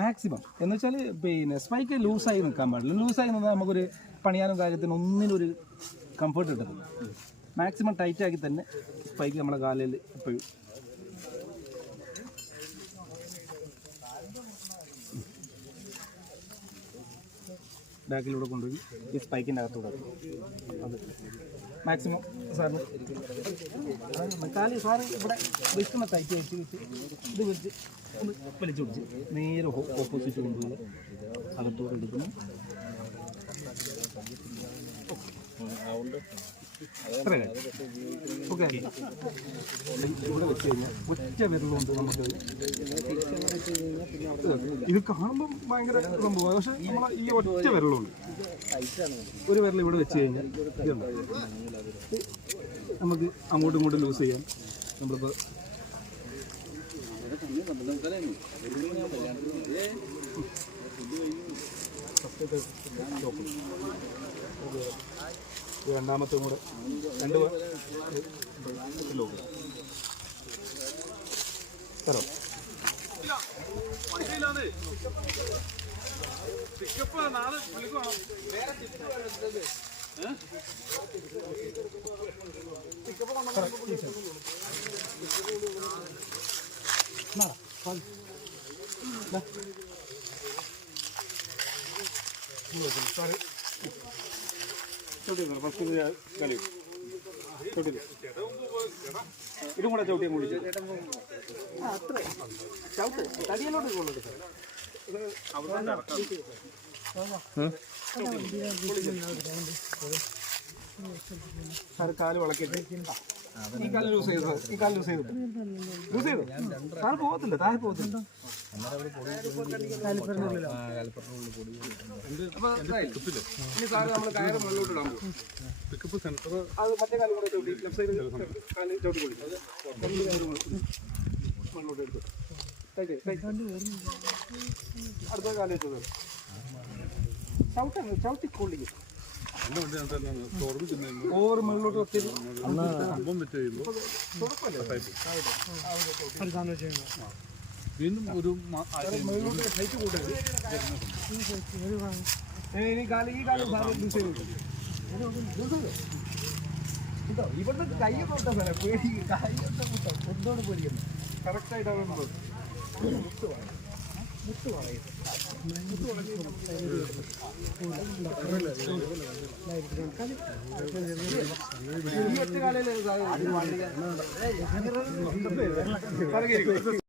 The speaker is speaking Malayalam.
മാക്സിമം എന്ന് വെച്ചാൽ പിന്നെ സ്പൈക്ക് ലൂസായി നിൽക്കാൻ പാടില്ല. ലൂസായി നിന്നാൽ നമുക്കൊരു പണിയാനും കാര്യത്തിനും ഒന്നിനൊരു കംഫർട്ട് കിട്ടുന്നില്ല. മാക്സിമം ടൈറ്റാക്കി തന്നെ സ്പൈക്ക് നമ്മളെ കാലിൽ എപ്പോഴും ബാക്കിലൂടെ കൊണ്ടുപോയി ഈ സ്പൈക്കിൻ്റെ അകത്തൂടെ അത് മാക്സിമം സാറിന് കാല് സാറ് ഇവിടെ വിഷ്ണ ടൈറ്റ് വെച്ച് ഇത് വെച്ച് ഒന്ന് വലിച്ചു പിടിച്ച് നേരെ ഓപ്പോസിറ്റ് കൊണ്ടുപോയി അകത്തോടെ എടുക്കുന്നു. ഓക്കെ ഇവിടെ വെച്ച് കഴിഞ്ഞാൽ ഒറ്റ വിരലുകൊണ്ട് നമുക്ക് ഇത് കാണുമ്പം ഭയങ്കര സംഭവമാണ്. പക്ഷെ നമ്മളെ ഈ ഒറ്റ വിരലുണ്ട്, ഒരു വിരൽ ഇവിടെ വെച്ച് കഴിഞ്ഞാൽ ഇതുണ്ട് നമുക്ക് അങ്ങോട്ടും ഇങ്ങോട്ടും ലൂസ് ചെയ്യാം. നമ്മളിപ്പോൾ രണ്ടാമത്തെ കൂടെ രണ്ട് ലോക്ക് തരോ ഇതും കൂടെ ചവിട്ടിയും കൂടി അത്ര ചവിട്ട് തടിയിലോട്ട് കൊള്ളിട്ട് സാർ കാല് വളക്കിട്ട് ഈ കാല് ലൂസ് ചെയ്തു, ഈ കാല് ലൂസ് ചെയ്തു സാറ് പോകത്തില്ല, താഴെ പോകത്തില്ല. ഇനി സാറ് നമ്മൾ കയറ് മുകളിലോട്ട് ഇടാൻ പോകും. അത് മറ്റേ കാലം കൂടെ ചവിട്ടി ലെഫ്റ്റ് സൈഡ് കാല് ചവിട്ടി കൊടുക്കും. മുകളിലോട്ട് എടുത്തു അടുത്ത കാല് വെച്ചത് ചവിട്ടി കൊള്ളിക്കും. ഓവർ മുകളിലോട്ട് ഒത്തിരി വീണ്ടും ഒരു മുകളിലോട്ട് ഹൈറ്റ് കൂട്ടരുത്. ഈ കാലം ഇവിടുന്ന് കൈയൊക്കെ വിട്ടാ സാറേ പേടി, കൈയൊക്കെ വിട്ടോ ഒന്നോട് പേടിക്കുന്നു. കറക്റ്റായിട്ടാണ് മുത്ത് വളയും ഈ ഒറ്റ കാലയിൽ